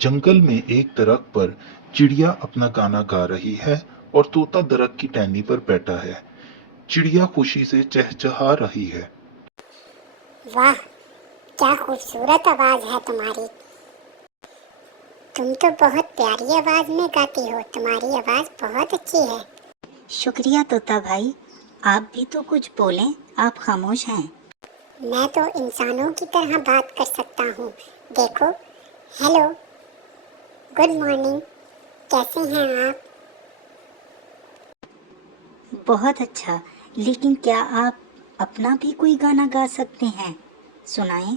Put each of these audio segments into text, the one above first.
जंगल में एक दरख्त पर चिड़िया अपना गाना गा रही है और तोता दरख्त की टहनी पर बैठा है। चिड़िया खुशी से चहचहा रही है। वाह, क्या खूबसूरत आवाज है तुम्हारी। तुम तो बहुत प्यारी आवाज में गाती हो। तुम्हारी आवाज बहुत अच्छी है। शुक्रिया तोता भाई, आप भी तो कुछ बोलें, आप खामोश हैं। मैं तो इंसानों की तरह बात कर सकता हूँ। देखो, हेलो, गुड मॉर्निंग, कैसे हैं आप? बहुत अच्छा, लेकिन क्या आप अपना भी कोई गाना गा सकते हैं? सुनाएं।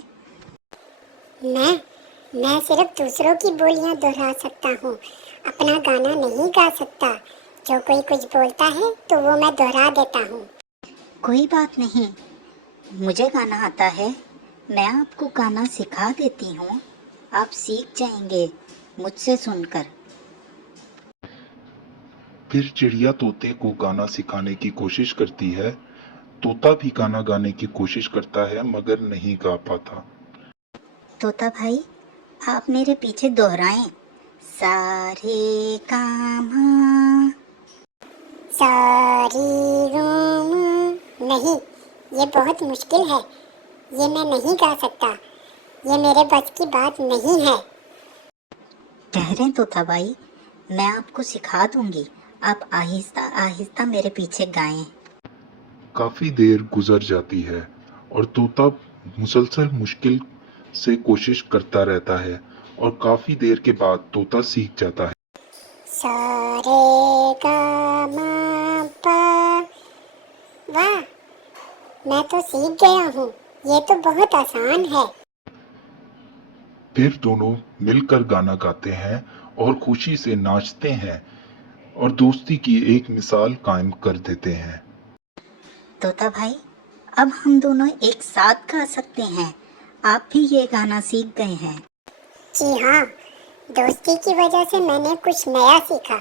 मैं सिर्फ दूसरों की बोलियां दोहरा सकता हूँ, अपना गाना नहीं गा सकता। जो कोई कुछ बोलता है तो वो मैं दोहरा देता हूँ। कोई बात नहीं, मुझे गाना आता है। मैं आपको गाना सिखा देती हूँ, आप सीख जाएंगे मुझसे सुनकर। फिर चिड़िया तोते को गाना सिखाने की कोशिश करती है। तोता भी गाना गाने की कोशिश करता है मगर नहीं गा पाता। तोता भाई, आप मेरे पीछे दोहराएं। सारे कामा। सारी रोम। नहीं, ये बहुत मुश्किल है। ये मैं नहीं गा सकता। ये मेरे बस की बात नहीं है। ठहरें तोता भाई, मैं आपको सिखा दूंगी। आप आहिस्ता आहिस्ता मेरे पीछे गाएं। काफी देर गुजर जाती है और तोता मुसलसल मुश्किल से कोशिश करता रहता है और काफी देर के बाद तोता सीख जाता है। सारे गा मा पा। वाह, मैं तो सीख गया हूँ। ये तो बहुत आसान है। फिर दोनों मिलकर गाना गाते हैं और खुशी से नाचते हैं और दोस्ती की एक मिसाल कायम कर देते हैं। तोता भाई, अब हम दोनों एक साथ गा सकते हैं। आप भी ये गाना सीख गए हैं। जी हाँ, दोस्ती की वजह से मैंने कुछ नया सीखा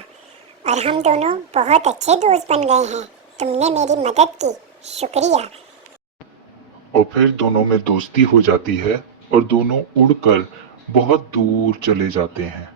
और हम दोनों बहुत अच्छे दोस्त बन गए हैं। तुमने मेरी मदद की, शुक्रिया। और फिर दोनों में दोस्ती हो जाती है और दोनों उड़कर बहुत दूर चले जाते हैं।